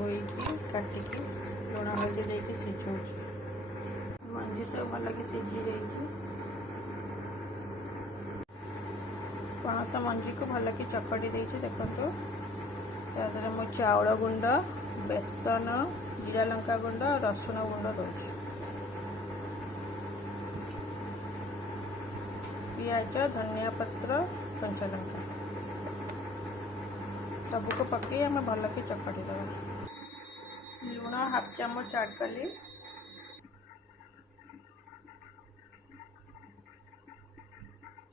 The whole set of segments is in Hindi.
धोईकी काटिकी लुण हल्दी देके सिझाऊँ। मंजी सब भल कि सिझी जाइए। पणस मंजी को भल कि चकटी देती देखो। तादर मु चाउल गुंड, बेसन, जीरा लंका गुंड, रसुण गुंड दूँ। पियाज, धनिया पत्र, कंचा लंका सबको पकई आम भल कि चकटी देवा। लुण हाफ चामच ऐड कली।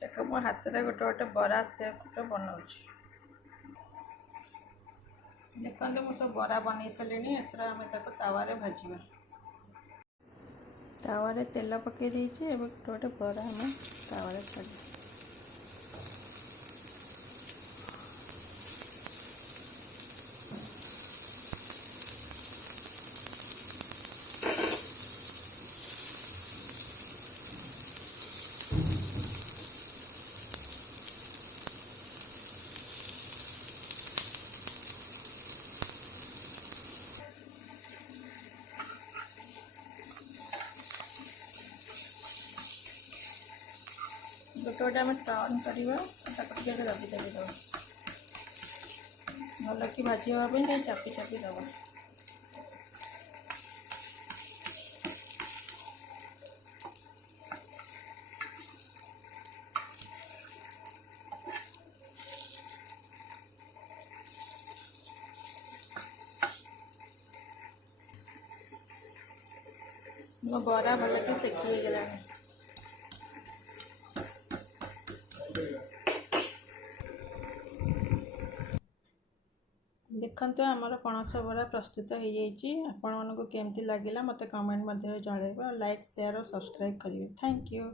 देखो मो हाथ में गोटे गोटे बरा सेप बनाऊँ। देखते मुझे सब बरा बन सारे। एथर आम तावे भाजवा। तावे तेल पकई गोटे गोटे बरा आम तावे छाड़। गोटे गोटे आम टर्न करवा रवि देवी दवा भल कि भाजी हाँपी चापी चापी दवा। मो बरा भल कि सेकी गला। देखते आमर पणस बरा प्रस्तुत हो जाइए। आपण मानक केमती लगिला मते कमेंट मध्य जणाइबे। लाइक शेयर और सब्सक्राइब करेंगे। Thank you.